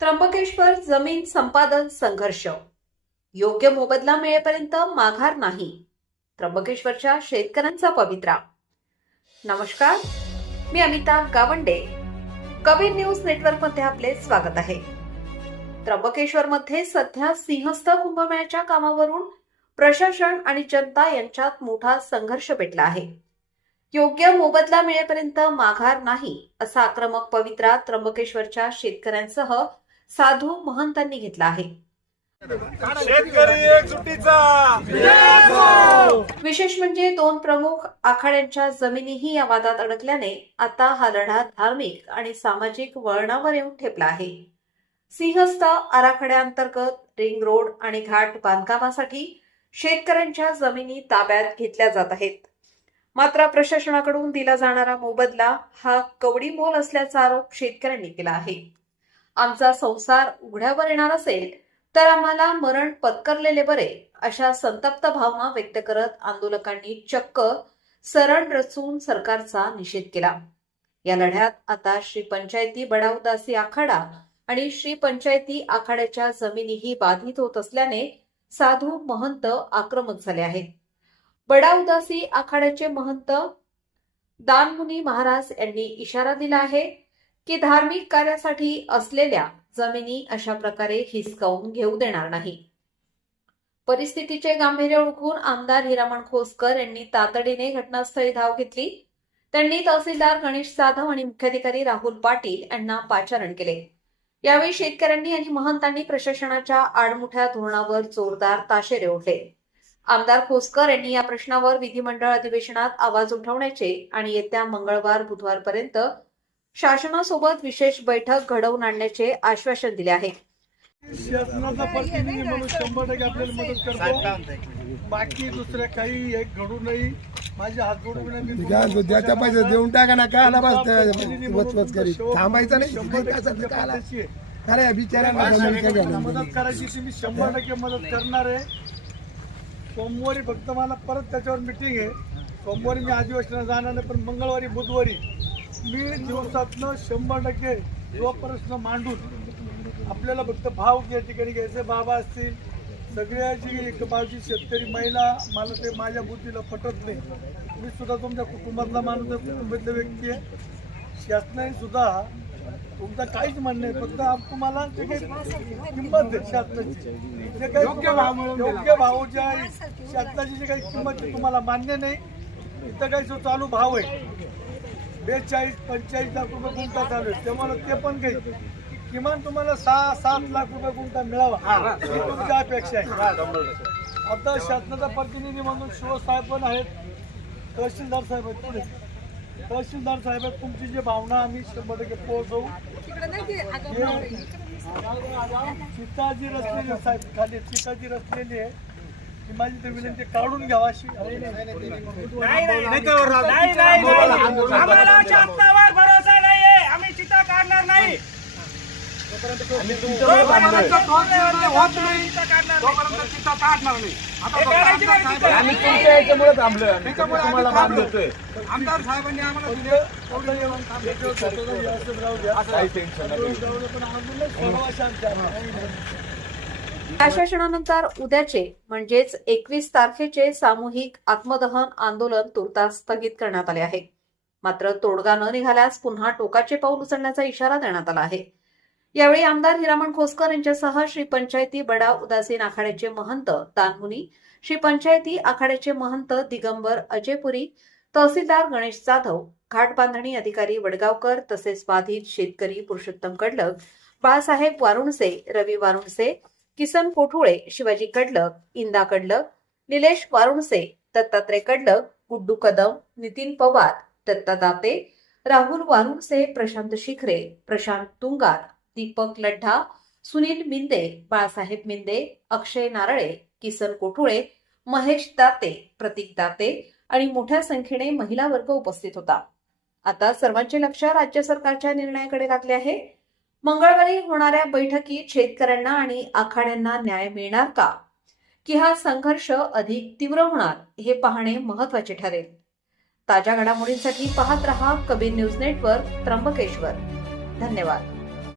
त्र्यंबकेश्वर जमीन संपादन संघर्ष, योग्य मोबदला मिळेपर्यंत माघार नाही. त्र्यंबकेश्वरच्या शेतकऱ्यांचा पवित्रा. नमस्कार, मी अमिता गावंडे. कबीर न्यूज नेटवर्क मध्ये आपले स्वागत आहे. त्र्यंबकेश्वर मध्ये सध्या सिंहस्थ कुंभमेळ्याच्या कामावरून प्रशासन आणि जनता यांच्यात मोठा संघर्ष पेटला आहे. योग्य मोबदला मिळेपर्यंत माघार नाही असा आक्रमक पवित्रा त्र्यंबकेश्वरच्या शेतकऱ्यांसह साधू महंतांनी घेतला आहे. शेतकरी एकजुटीचा विशेष म्हणजे दोन प्रमुख आखाड्यांच्या जमिनीही या वादात अडकल्याने आता हा लढा धार्मिक आणि सामाजिक वळणावर येऊन ठेपला आहे. सिंहस्थ आराखड्याअंतर्गत रिंग रोड आणि घाट बांधकामासाठी शेतकऱ्यांच्या जमिनी ताब्यात घेतल्या जात आहेत. मात्र प्रशासनाकडून दिला जाणारा मोबदला हा कवडी मोल असल्याचा आरोप शेतकऱ्यांनी केला आहे. आमचा संसार उघड्यावर येणार असेल तर आम्हाला मरण पत्करलेले बरे, अशा संतप्त भावना व्यक्त करत आंदोलकांनी चक्क सरण रचून सरकारचा निषेध केला. या लढ्यात आता श्री पंचायती बडाउदासी आखाडा आणि श्री पंचायती आखाड्याच्या जमिनीही बाधित होत असल्याने साधू महंत आक्रमक झाले आहेत. बडाउदासी आखाड्याचे महंत दानमुनी महाराज यांनी इशारा दिला आहे की धार्मिक कार्यासाठी असलेल्या जमिनी अशा प्रकारे हिसकावून घेऊ देणार नाही. परिस्थितीचे गांभीर्य ओळखून आमदार हिरामण खोसकर यांनी तातडीने घटनास्थळी धाव घेतली. त्यांनी तहसीलदार गणेश जाधव आणि मुख्याधिकारी राहुल पाटील यांना पाचारण केले. यावेळी शेतकऱ्यांनी आणि महंतांनी प्रशासनाच्या आडमुठ्या धोरणावर जोरदार ताशेरे ओढले. आमदार खोसकर यांनी या प्रश्नावर विधिमंडळ अधिवेशनात आवाज उठवण्याचे आणि येत्या मंगळवार बुधवारपर्यंत शासनासोबत विशेष बैठक घडवून आणण्याचे आश्वासन दिले आहे. शासनाचा प्रतिनिधी म्हणून 100% आपल्याला मदत करतो. बाकी दुसऱ्या काही एक घडू नाही. माझे हात जोडून विनंती, द्याच्या पैसे देऊन टाका ना. काय आला बस करी थांबायचं नाही. मदत करायची ती मी 100% मदत करणार आहे. सोमवारी फक्त मला परत त्याच्यावर मिटिंग आहे. सोमवारी मी अधिवेशनाला जाणार नाही, पण मंगळवारी बुधवारी मी दिवसातनं 100% जो प्रश्न मांडून आपल्याला फक्त भाव या ठिकाणी घ्यायचे. बाबा असतील, सगळ्याची एक बाजू शेतकरी महिला, मला ते माझ्या बुद्धीला पटत नाही. मी सुद्धा तुमच्या कुटुंबातला माणूस आहे, कुटुंबातला व्यक्ती आहे. शासनाने सुद्धा तुमचं काहीच म्हणणं नाही, फक्त तुम्हाला जे काही किंमत आहे शासनाची, जे काही योग्य भाव ज्या शासनाची जी काही किंमत आहे तुम्हाला मान्य नाही. इथं काही जो चालू भाव आहे 42-45 लाख रुपये गुंठा चालू आहे, त्यामुळे ते पण काही किमान तुम्हाला 6-7 लाख रुपये गुंठा मिळावा ही तुमची अपेक्षा आहे. आता शासनाचा प्रतिनिधी म्हणून शिवसाहेब पण आहेत, तहसीलदार साहेब आहेत. पुढे तहसीलदार साहेब आहेत. तुमची जी भावना आम्ही 100% पोहोचवू. चिताजी रचलेली साहेब खाली चिताजी रचलेली आहे, ती माझी तर विनंती काढून घ्यावा अशी. आम्हाला शासनावर भरोसा नाहीये, आम्ही चिता काढणार नाही. आमदार साहेबांनी आम्हाला आश्वासनानंतर उद्याचे म्हणजेच 21 तारखेचे सामूहिक आत्मदहन आंदोलन तुर्तास स्थगित करण्यात आले आहे. मात्र तोडगा न निघाल्यास पुन्हा टोकाचे पाऊल उचलण्याचा इशारा देण्यात आला आहे. यावेळी आमदार हिरामण खोसकर यांच्यासह श्री पंचायती बडा उदासीन आखाड्याचे महंत दानमुनी, श्री पंचायती आखाड्याचे महंत दिगंबर अजयपुरी, तहसीलदार गणेश जाधव, घाट बांधणी अधिकारी वडगावकर तसेच बाधित शेतकरी पुरुषोत्तम कडलक, बाळासाहेब वारुणसे, रवी वारुणसे, किसन कोठुळे, शिवाजी कडलक, इंदा कडलक, निलेश वारुणसे, दत्तात्रय कडलक, गुड्डू कदम, नितीन पवार, दत्ता दाते, राहुल वारुणसे, प्रशांत शिखरे, प्रशांत तुंगार, दीपक लड्ढा, सुनील मिंदे, बाळासाहेब मिंदे, अक्षय नारळे, किसन कोठुळे, महेश दाते, प्रतीक दाते आणि मोठ्या संख्येने महिला वर्ग उपस्थित होता. आता सर्वांचे लक्ष राज्य सरकारच्या निर्णयाकडे लागले आहे. मंगळवारी होणाऱ्या बैठकीत शेतकऱ्यांना आणि आखाड्यांना न्याय मिळणार का, की हा संघर्ष अधिक तीव्र होणार, हे पाहणे महत्त्वाचे ठरेल. ताज्या घडामोडींसाठी पाहत रहा कबीर न्यूज नेटवर्क, त्र्यंबकेश्वर. धन्यवाद.